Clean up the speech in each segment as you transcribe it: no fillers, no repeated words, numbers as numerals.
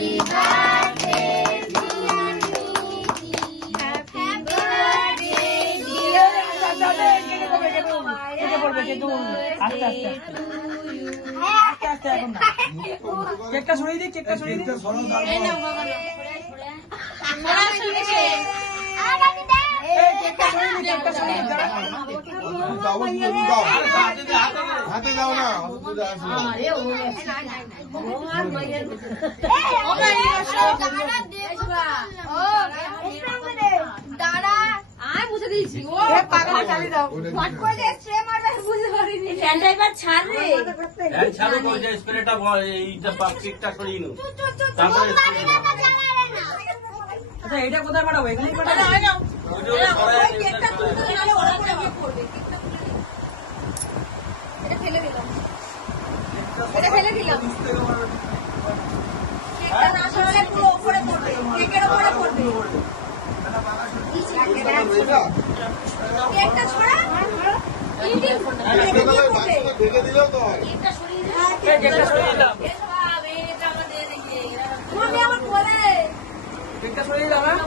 Happy birthday to you. Happy birthday dear. কেকটা সরিয়ে দিই, কেকটা সরিয়ে দিই। হাতে দাও না আচ্ছা এটা কোথায় পাঠাবো? এখানেই পাঠাবো। ঢেকে দিলেও তো হয়। কেকটা সরিয়ে দিলাম। কেকটা সরিয়ে দিলাম, হ্যাঁ?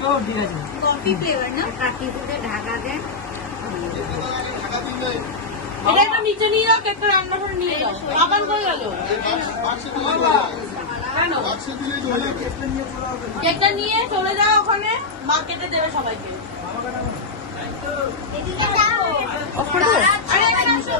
ও, ঠিক আছে। কফি ফ্লেভার না ঢাকা দেন। এটা একটু নিচে নিয়ে যাও, কেকটা রান্না করে নিয়ে যাও। বাগান হয়ে গেল কেকটা নিয়ে চলে যাও ওখানে, মা কেটে দেবে সবাইকে। এদিকে যাও। আরে এখানে আসো।